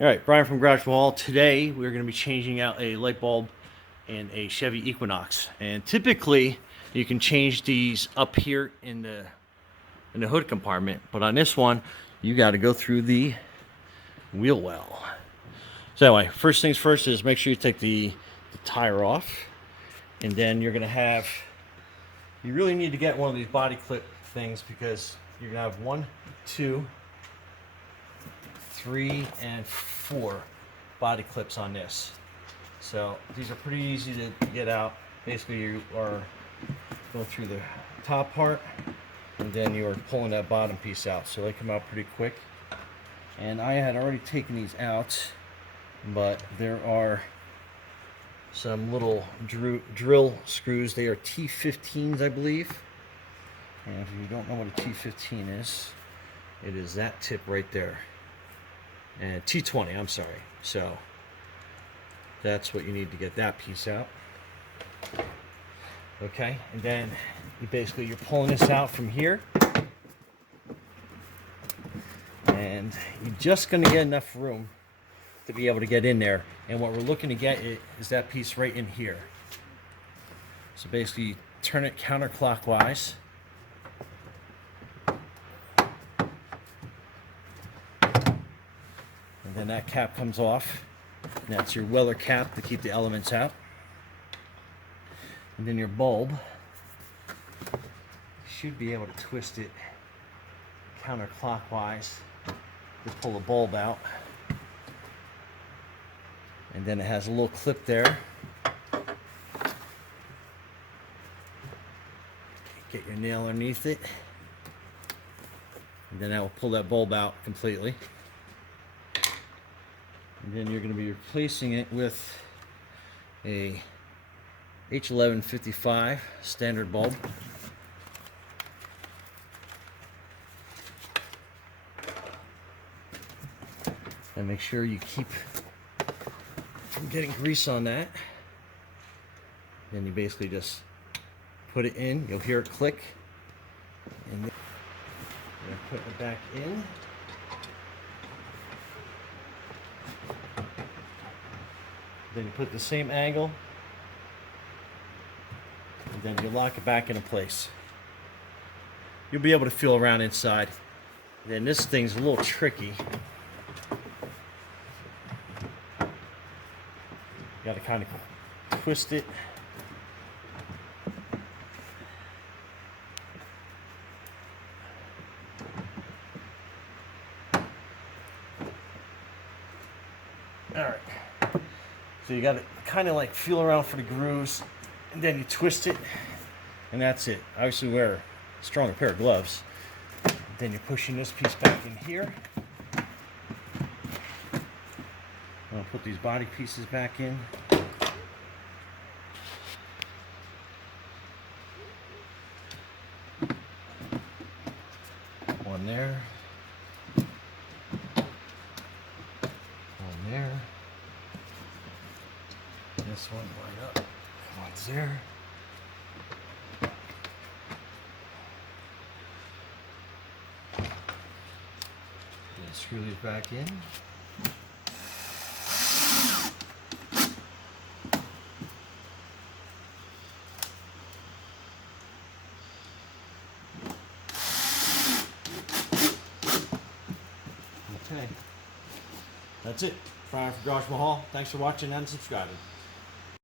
All right, Brian from Garage Wall. Today we're going to be changing out a light bulb in a Chevy Equinox. And typically you can change these up here in the hood compartment, but on this one you got to go through the wheel well. So anyway, first things first is make sure you take the tire off, and then you're going to have, you really need to get one of these body clip things because you're going to have 1, 2, 3, and 4 body clips on this. So these are pretty easy to get out. Basically you are going through the top part and then you are pulling that bottom piece out. So they come out pretty quick. And I had already taken these out, but there are some little drill screws. They are T15s, I believe. And if you don't know what a T15 is, it is that tip right there. And T20, I'm sorry. So that's what you need to get that piece out. Okay, and then you're pulling this out from here, and you're just going to get enough room to be able to get in there. And what we're looking to get is that piece right in here. So basically you turn it counterclockwise. And then that cap comes off. And that's your Weller cap to keep the elements out. And then your bulb, you should be able to twist it counterclockwise to pull the bulb out. And then it has a little clip there. Get your nail underneath it. And then that will pull that bulb out completely. And then you're going to be replacing it with a H1155 standard bulb. And make sure you keep from getting grease on that. Then you basically just put it in. You'll hear it click. And then you're putting it back in. Then you put the same angle, and then you lock it back into place. You'll be able to feel around inside. Then this thing's a little tricky. You got to kind of twist it. All right. So you got to kind of like feel around for the grooves, and then you twist it, and that's it. Obviously wear a stronger pair of gloves. Then you're pushing this piece back in here. I'll put these body pieces back in. One there. One there. This one right up. One's there. Then screw these back in. Okay. That's it. Brian from Garage Mahal. Thanks for watching and subscribing.